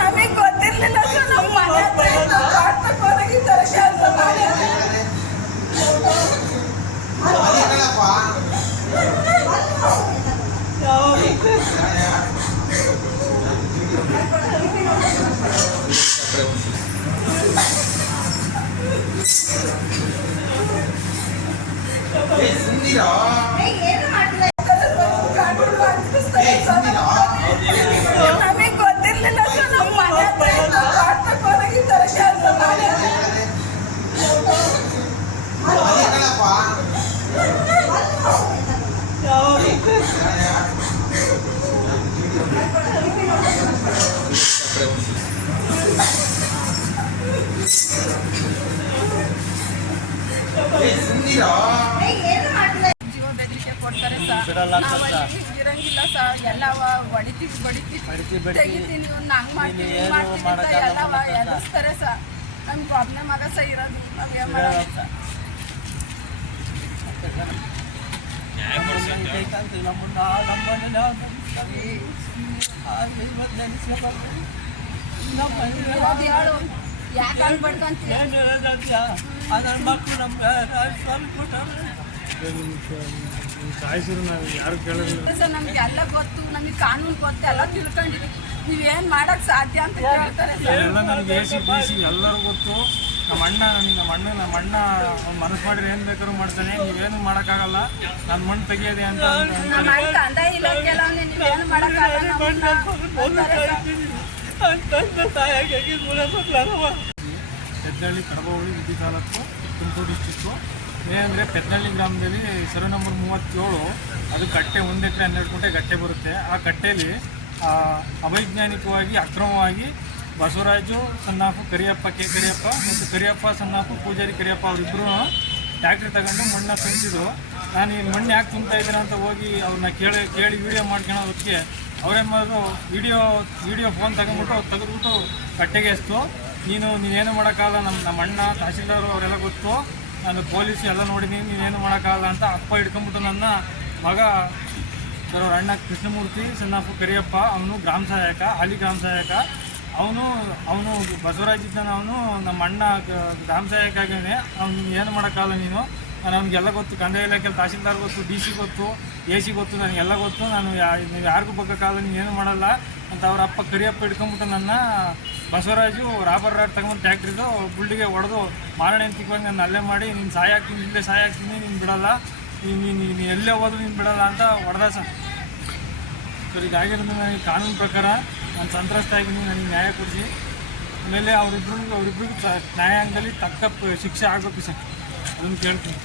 ನಮಗೆ ಗೊತ್ತಿರ್ಲಿಲ್ಲ ಸರ್. ನಮ್ಮ ಮನೆ ಹತ್ರ ಇದ್ದು ಕಾಡ್ಬೇಕು ಹೋದಾಗಿದ್ದಾರೆ ಕೆಲಸ ಮಾಡಿ. ನಮಗೆ ಗೊತ್ತಿರ್ಲಿಲ್ಲ ಸರ್. ನಮ್ಮ ಮನೆ ಹತ್ರ ಇದ್ದು ಕಾಡ್ಬೇಕು ಹೋದಾಗಿದ್ದಾರೆ ಕೆಲಸ ಮಾಡಿ. ಜೀವ ಬೆದರಿಕೆ ಕೊಡ್ತಾರೆ ಸರ್. ನಾವು ಇರಂಗಿಲ್ಲ ಸರ್. ಎಲ್ಲವ ಹೊಡಿತೀವಿ ತೆಗಿತೀನಿ, ಹಂಗ್ ಮಾಡ್ತೀವಿ ಅಂತ ಎಲ್ಲವ ಎದುರಿಸ್ತಾರೆ ಸರ್. ನಮ್ಗೆ ಒಬ್ಬನೇ ಮಗ ಸಹ ಇರೋದು. ನಾವೇನು ಮಾಡೋದು ಸರ್? ಹೇಳು, ಯಾಕೆ ಅನ್ಬಡ್ಕಂತ ಸರ್. ನಮ್ಗೆ ಎಲ್ಲ ಗೊತ್ತು, ನಮಗೆ ಕಾನೂನು ಗೊತ್ತು, ಎಲ್ಲ ತಿಳ್ಕೊಂಡಿದ್ವಿ. ನೀವೇನು ಮಾಡಕ್ ಸಾಧ್ಯ ಅಂತ ಹೇಳ್ತಾರೆ ಎಲ್ಲ ನನಗೆ ಎಲ್ಲರೂ ಗೊತ್ತು. ನಮ್ಮ ಅಣ್ಣ ಮನಸ್ಸು ಮಾಡಿದ್ರೆ ಏನು ಬೇಕಾದ್ರೂ ಮಾಡ್ತಾನೆ. ನೀವೇನು ಮಾಡೋಕ್ಕಾಗಲ್ಲ, ನನ್ನ ಮಣ್ಣು ತೆಗಿಯೋದೆ ಅಂತ ಕಂದಾಯ ಇಲಾಖೆ ನೀವೇನು ಮಾಡೋಕ್ಕಾಗಲ್ಲ. ಪೆದ್ದಳ್ಳಿ ಕಡಬ ಹೋಳಿ ವಿದ್ಯುತ್ ತಾಲೂಕು ತುಮಕೂರು ಡಿಸ್ಟಿಕ್ಕು. ಏನಂದರೆ ಪೆದ್ದಳ್ಳಿ ಗ್ರಾಮದಲ್ಲಿ ಸರ್ವೆ ನಂಬರ್ 37 ಅದು ಕಟ್ಟೆ 1 ಎಕರೆ 12 ಗುಂಟೆ ಗಟ್ಟೆ ಬರುತ್ತೆ. ಆ ಕಟ್ಟೆಯಲ್ಲಿ ಅವೈಜ್ಞಾನಿಕವಾಗಿ ಅಕ್ರಮವಾಗಿ ಬಸವರಾಜು ಸನ್ನಾಫು ಕರಿಯಪ್ಪ ಕರಿಯಪ್ಪ ಮತ್ತು ಕರಿಯಪ್ಪ ಸನ್ನಾಫು ಪೂಜಾರಿ ಕರಿಯಪ್ಪ ಅವರಿಬ್ಬರು ಟ್ಯಾಕ್ಟ್ರಿ ತಗೊಂಡು ಮಣ್ಣು ತುಂಬಿಸಿದ್ರು. ನಾನು ಈ ಮಣ್ಣು ಯಾಕೆ ತುಂಬ್ತಾ ಇದ್ದೀನಿ ಅಂತ ಹೋಗಿ ಅವ್ರನ್ನ ಕೇಳಿ ವೀಡಿಯೋ ಮಾಡ್ಕೊಳೋ ಹೊತ್ತಿಗೆ ಅವ್ರೇನು ಮಾಡಿದ್ರು, ವೀಡಿಯೋ ಫೋನ್ ತೆಗೆದ್ಬಿಟ್ಟು ಕಟ್ಟೆಗೆ ಎಸ್ತು. ನೀನೇನು ಮಾಡೋಕ್ಕಾಗಲ್ಲ, ನಮ್ಮ ಅಣ್ಣ ತಹಸೀಲ್ದಾರು ಅವರೆಲ್ಲ ಗೊತ್ತು, ನಾನು ಪೊಲೀಸು ಎಲ್ಲ ನೋಡಿದ್ದೀನಿ, ನೀನೇನು ಮಾಡೋಕ್ಕಾಗಲ್ಲ ಅಂತ ಅಪ್ಪ ಹಿಡ್ಕೊಂಬಿಟ್ಟು ನನ್ನ ಮಗ ಅವ್ರ ಅಣ್ಣ ಕೃಷ್ಣಮೂರ್ತಿ ಸನ್ನಾಫು ಕರಿಯಪ್ಪ, ಅವನು ಗ್ರಾಮ ಸಹಾಯಕ, ಹಾಲಿ ಗ್ರಾಮ ಸಹಾಯಕ. ಅವನು ಬಸವರಾಜ್ ಇದ್ದಾನೆ. ಅವನು ನಮ್ಮ ಅಣ್ಣ ಗ್ರಾಮ ಸಹಾಯಕ ಆಗಿದ್ದಾನೆ. ಅವ್ನು ಏನು ಮಾಡೋಕ್ಕಾಗಲ್ಲ ನೀನು, ನಾನು ಅವ್ನಿಗೆಲ್ಲ ಗೊತ್ತು, ಕಂದಾಯ ಇಲಾಖೆಯಲ್ಲಿ ತಹಸೀಲ್ದಾರ್ ಗೊತ್ತು, DC ಗೊತ್ತು, AC ಗೊತ್ತು, ನನಗೆಲ್ಲ ಗೊತ್ತು, ನೀವು ಯಾರಿಗೂ ಬಗ್ಗಕ್ಕಾಗಲ್ಲ, ನೀನೇನು ಮಾಡಲ್ಲ ಅಂತ ಅವ್ರ ಅಪ್ಪ ಕರಿಯಪ್ಪ ಹಿಡ್ಕೊಂಬಿಟ್ಟು ನನ್ನ ಬಸವರಾಜು ರಾಬರ್ ರಾಡ್ ತಗೊಂಡು ಟ್ಯಾಕ್ಟ್ರಿದು ಬುಲ್ಡಿಗೆ ಹೊಡೆದು ಮಾರಣೆ ಅಂತಿಕ್ವಾಗಿ ನಾನು ಅಲ್ಲೇ ಮಾಡಿ, ನೀನು ಸಹಾಯ ಆಗ್ತೀನಿ, ಇಲ್ಲೇ ಸಹಾಯ ಆಗ್ತೀನಿ, ನೀನು ಬಿಡಲ್ಲ, ನೀನು ಎಲ್ಲೇ ಹೋದ್ರು ನೀನು ಬಿಡಲ್ಲ ಅಂತ ಹೊಡೆದ ಸರ್. ಇದಾಗಿರೋದು ನನಗೆ ಕಾನೂನು ಪ್ರಕಾರ ನಾನು ಸಂತ್ರಸ್ತ ಆಗಿದ್ದೀನಿ, ನನಗೆ ನ್ಯಾಯ ಕೊಡಿಸಿ. ಆಮೇಲೆ ಅವರಿಬ್ಬರಿಗೂ ನ್ಯಾಯಾಂಗದಲ್ಲಿ ತಕ್ಕ ಶಿಕ್ಷೆ ಆಗಬೇಕು ಸರ್, ಅದನ್ನು ಕೇಳ್ತೀನಿ.